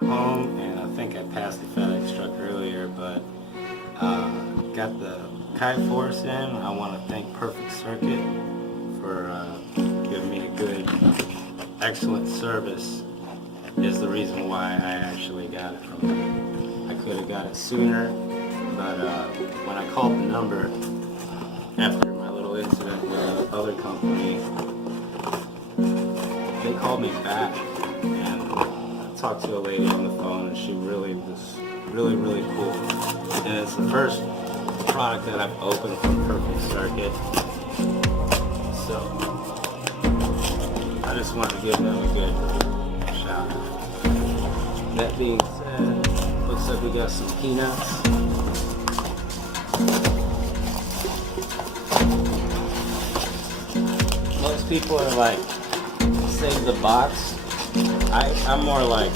Home, and I think I passed the FedEx truck earlier, but got the Akai Force in. I want to thank Perfect Circuit for giving me a good, excellent service. Is the reason why I actually got it from them. I could have got it sooner, but when I called the number after my little incident with the other company, they called me back, and I talked to a lady on the phone, and she really was really cool. And it's the first product that I've opened from Perfect Circuit, so I just wanted to give them a good shout out. That being said, looks like we got some peanuts. Most people are like, save the box. I'm more like,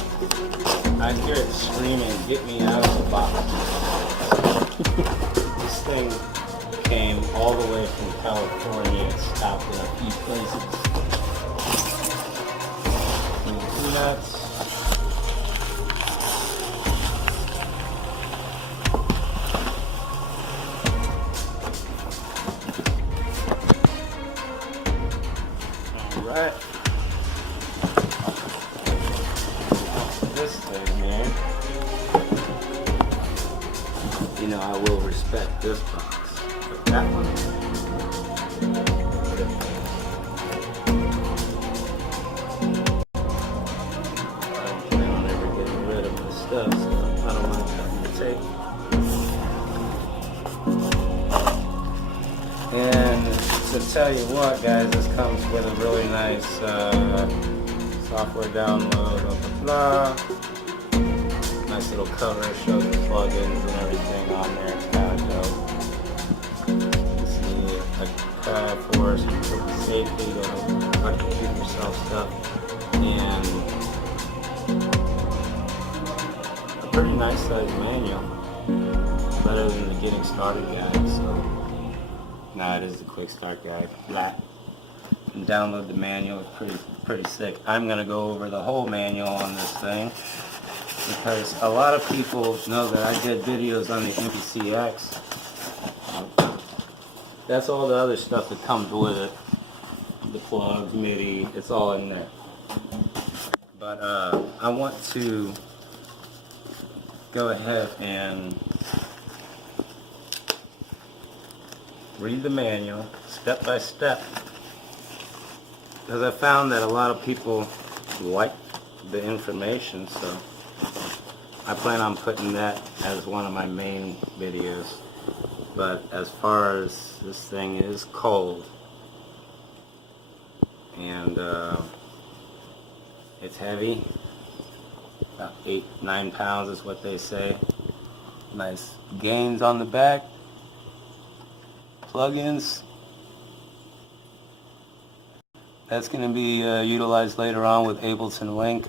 I hear it screaming, get me out of the box. This thing came all the way from California and stopped in a few places. And peanuts. Alright. This thing here. You know, I will respect this box, but that one. I plan on never getting rid of this stuff, so I don't mind cutting the tape. And to tell you what, guys, this comes with a really nice software download, blah. Nice little cover, shows the plugins and everything on there. It's kind of dope. It's the Akai Force for safety, you don't electrocute yourself stuff. And a pretty nice size manual. Better than the getting started guide, so. Nah, it is the quick start guide. Blah. And download the manual. It's pretty sick. I'm gonna go over the whole manual on this thing because a lot of people know that I did videos on the MPCX. That's all the other stuff that comes with it. The plugs, MIDI, it's all in there. But I want to go ahead and read the manual step by step, because I found that a lot of people like the information, so I plan on putting that as one of my main videos. But as far as this thing is cold, and it's heavy, about 8-9 pounds is what they say. Nice gains on the back. Plugins. That's going to be utilized later on with Ableton Link.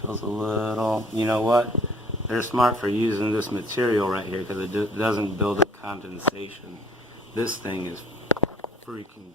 Feels a little, you know what? They're smart for using this material right here because it doesn't build up condensation. This thing is freaking